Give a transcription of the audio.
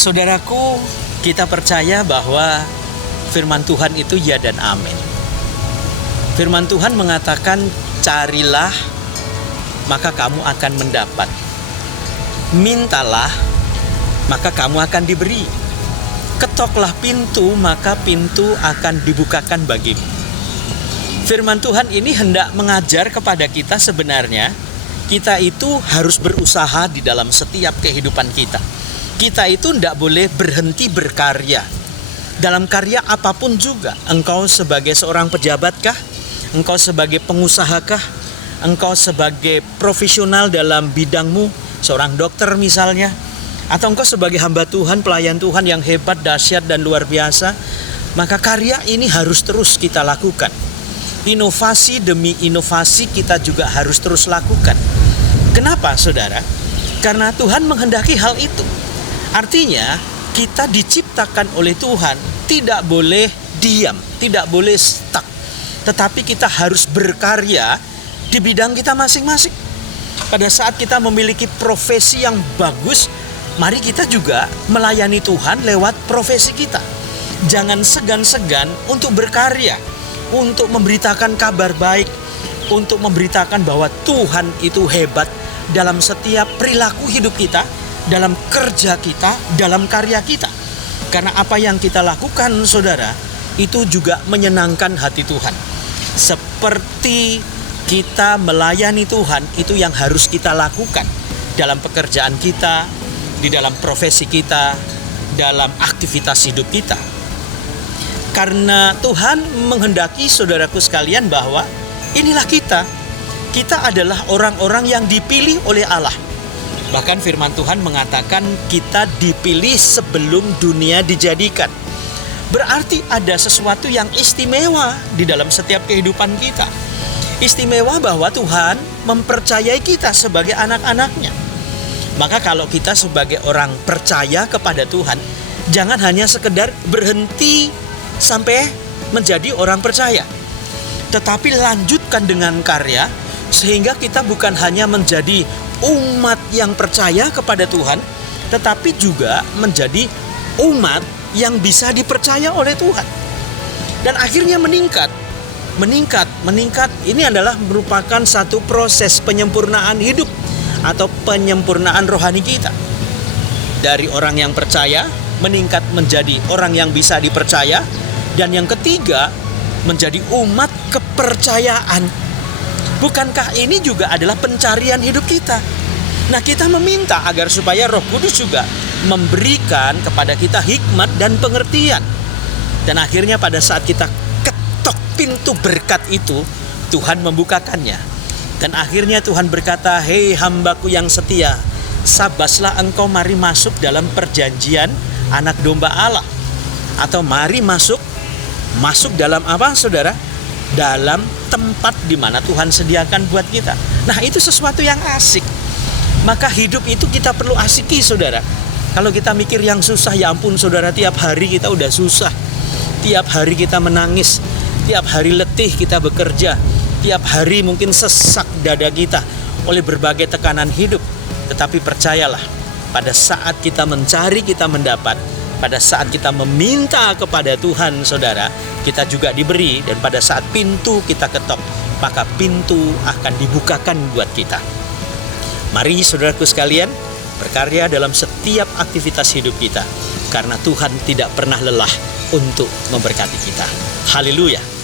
Saudaraku, kita percaya bahwa firman Tuhan itu ya dan amin. Firman Tuhan mengatakan, carilah maka kamu akan mendapat. Mintalah maka kamu akan diberi. Ketoklah pintu maka pintu akan dibukakan bagimu. Firman Tuhan ini hendak mengajar kepada kita sebenarnya kita itu harus berusaha di dalam setiap kehidupan kita. Kita itu tidak boleh berhenti berkarya. Dalam karya apapun juga. Engkau sebagai seorang pejabatkah? Engkau sebagai pengusahakah? Engkau sebagai profesional dalam bidangmu, seorang dokter misalnya, atau engkau sebagai hamba Tuhan, pelayan Tuhan yang hebat, dahsyat dan luar biasa, maka karya ini harus terus kita lakukan. Inovasi demi inovasi kita juga harus terus lakukan. Kenapa, saudara? Karena Tuhan menghendaki hal itu. Artinya, kita diciptakan oleh Tuhan tidak boleh diam, tidak boleh stuck. Tetapi kita harus berkarya di bidang kita masing-masing. Pada saat kita memiliki profesi yang bagus, mari kita juga melayani Tuhan lewat profesi kita. Jangan segan-segan untuk berkarya, untuk memberitakan kabar baik, untuk memberitakan bahwa Tuhan itu hebat dalam setiap perilaku hidup kita, dalam kerja kita, dalam karya kita. Karena apa yang kita lakukan, saudara, itu juga menyenangkan hati Tuhan. Seperti kita melayani Tuhan, itu yang harus kita lakukan dalam pekerjaan kita, di dalam profesi kita, dalam aktivitas hidup kita. Karena Tuhan menghendaki saudaraku sekalian bahwa inilah kita. Kita adalah orang-orang yang dipilih oleh Allah. Bahkan firman Tuhan mengatakan kita dipilih sebelum dunia dijadikan. Berarti ada sesuatu yang istimewa di dalam setiap kehidupan kita. Istimewa bahwa Tuhan mempercayai kita sebagai anak-anaknya. Maka kalau kita sebagai orang percaya kepada Tuhan, jangan hanya sekedar berhenti sampai menjadi orang percaya. Tetapi lanjutkan dengan karya, sehingga kita bukan hanya menjadi umat yang percaya kepada Tuhan, tetapi juga menjadi umat yang bisa dipercaya oleh Tuhan. Dan akhirnya meningkat. Ini adalah merupakan satu proses penyempurnaan hidup atau penyempurnaan rohani kita. Dari orang yang percaya meningkat menjadi orang yang bisa dipercaya, dan yang ketiga menjadi umat kepercayaan. Bukankah ini juga adalah pencarian hidup kita? Nah, kita meminta agar supaya Roh Kudus juga memberikan kepada kita hikmat dan pengertian. Dan akhirnya pada saat kita ketok pintu berkat itu, Tuhan membukakannya. Dan akhirnya Tuhan berkata, "Hei hambaku yang setia, sabaslah engkau, mari masuk dalam perjanjian anak domba Allah." Atau mari masuk dalam apa, saudara? Dalam tempat di mana Tuhan sediakan buat kita. Nah, itu sesuatu yang asik. Maka hidup itu kita perlu asiki, saudara. Kalau kita mikir yang susah, ya ampun saudara, tiap hari kita udah susah. Tiap hari kita menangis. Tiap hari letih kita bekerja. Tiap hari mungkin sesak dada kita oleh berbagai tekanan hidup. Tetapi percayalah, pada saat kita mencari, kita mendapat. Pada saat kita meminta kepada Tuhan, saudara, kita juga diberi. Dan pada saat pintu kita ketok, maka pintu akan dibukakan buat kita. Mari saudaraku sekalian, berkarya dalam setiap aktivitas hidup kita. Karena Tuhan tidak pernah lelah untuk memberkati kita. Haleluya.